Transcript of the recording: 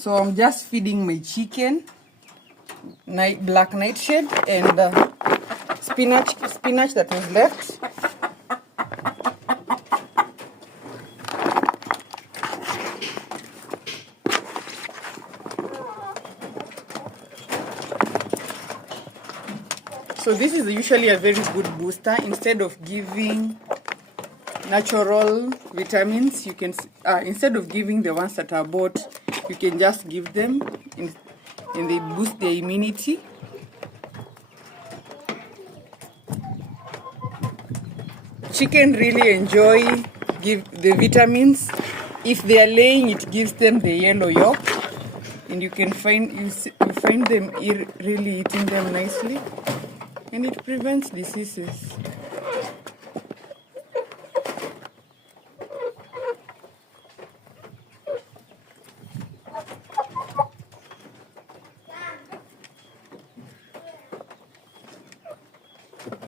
So I'm just feeding my chicken black nightshade and spinach that was left. So this is usually a very good booster. Instead of giving natural vitamins, you can instead of giving the ones that are bought, you can just give them and they boost their immunity. Chicken really enjoy the vitamins. If they are laying, it gives them the yellow yolk, and you can find them really eating them nicely, and it prevents diseases.